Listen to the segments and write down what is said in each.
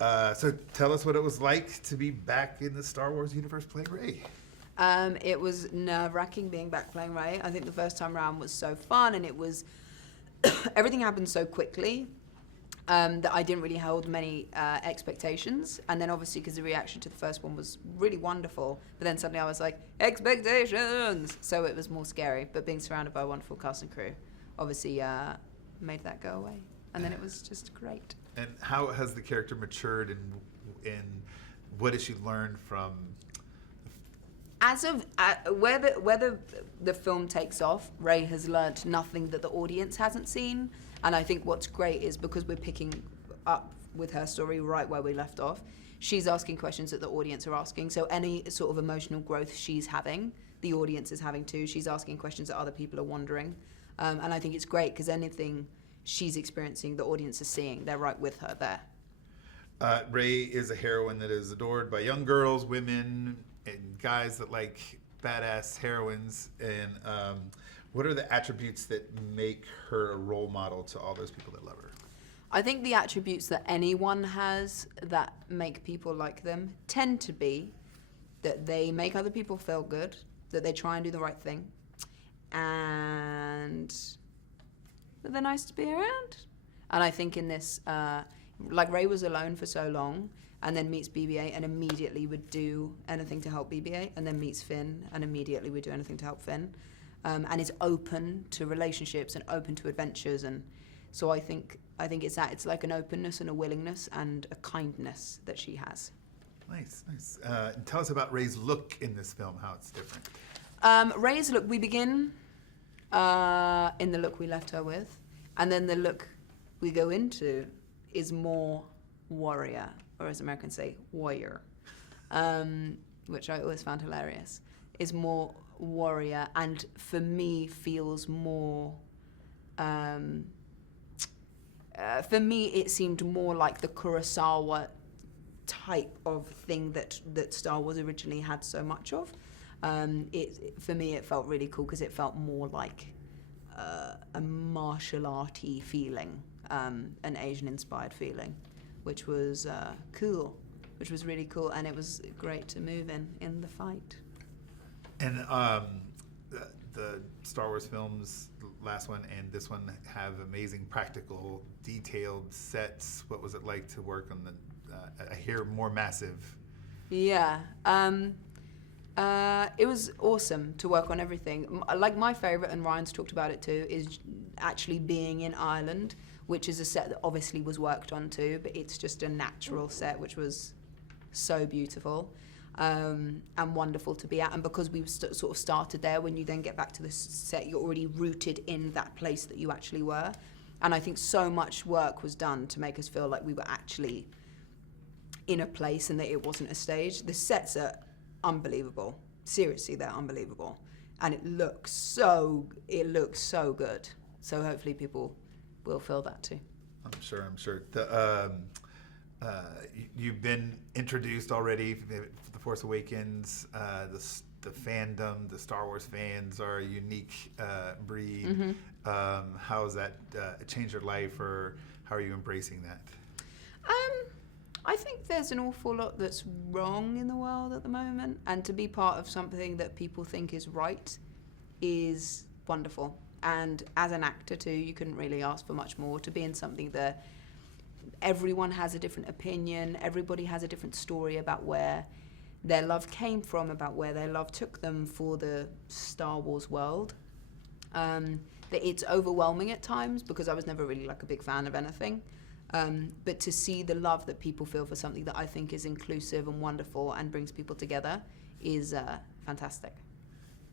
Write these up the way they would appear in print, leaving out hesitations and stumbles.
So tell us what it was like to be back in the Star Wars universe playing Rey. It was nerve-wracking being back playing Rey. I think the first time around was so fun, and it was everything happened so quickly that I didn't really hold many expectations. And then obviously because the reaction to the first one was really wonderful, but then suddenly I was like, expectations! So it was more scary, but being surrounded by a wonderful cast and crew obviously made that go away. And then it was just great. And how has the character matured, and what has she learned from? As of whether the film takes off, Rey has learnt nothing that the audience hasn't seen. And I think what's great is because we're picking up with her story right where we left off, she's asking questions that the audience are asking. So any sort of emotional growth she's having, the audience is having too. She's asking questions that other people are wondering. And I think it's great because anything she's experiencing, the audience is seeing. They're right with her there. Rey is a heroine that is adored by young girls, women, and guys that like badass heroines. And what are the attributes that make her a role model to all those people that love her? I think the attributes that anyone has that make people like them tend to be that they make other people feel good, that they try and do the right thing, and that they're nice to be around. And I think in this, like Rey was alone for so long, and then meets BB-8 and immediately would do anything to help BB-8, and then meets Finn and immediately would do anything to help Finn, and is open to relationships and open to adventures. And so I think it's that. It's like an openness and a willingness and a kindness that she has. Nice. Tell us about Rey's look in this film, how it's different. Rey's look, we begin in the look we left her with, and then the look we go into is more warrior, or as Americans say, warrior, which I always found hilarious, is more warrior, and for me feels more, for me it seemed more like the Kurosawa type of thing that Star Wars originally had so much of. For me it felt really cool because it felt more like a martial arty feeling, an Asian inspired feeling, which was cool, which was really cool, and it was great to move in the fight. And the Star Wars films, last one and this one, have amazing practical, detailed sets. What was it like to work on the, I hear more massive? Yeah. It was awesome to work on everything. Like my favorite, and Ryan's talked about it too, is actually being in Ireland, which is a set that obviously was worked on too, but it's just a natural set, which was so beautiful and wonderful to be at. And because we sort of started there, when you then get back to the set, you're already rooted in that place that you actually were. And I think so much work was done to make us feel like we were actually in a place and that it wasn't a stage. The sets are unbelievable. Seriously, they're unbelievable. And it looks so good. So hopefully people will feel that too. I'm sure. You've been introduced already for The Force Awakens. The fandom, the Star Wars fans are a unique breed. Mm-hmm. How has that changed your life, or how are you embracing that? I think there's an awful lot that's wrong in the world at the moment, and to be part of something that people think is right is wonderful. And as an actor too, you couldn't really ask for much more. To be in something that everyone has a different opinion, everybody has a different story about where their love came from, about where their love took them for the Star Wars world. That it's overwhelming at times because I was never really like a big fan of anything. But to see the love that people feel for something that I think is inclusive and wonderful and brings people together is fantastic.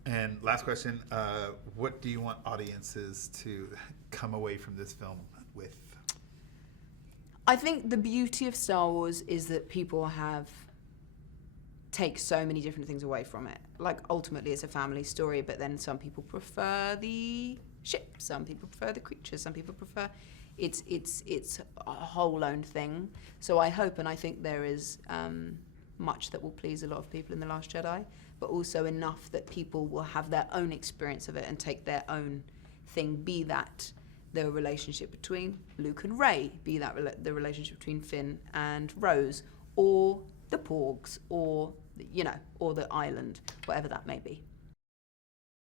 And last question, what do you want audiences to come away from this film with? I think the beauty of Star Wars is that people take so many different things away from it. Like, ultimately it's a family story, but then some people prefer the ship, some people prefer the creatures, some people prefer... It's a whole own thing. So I hope and I think there is much that will please a lot of people in The Last Jedi, but also enough that people will have their own experience of it and take their own thing, be that the relationship between Luke and Rey, be that the relationship between Finn and Rose, or the Porgs, or or the island, whatever that may be.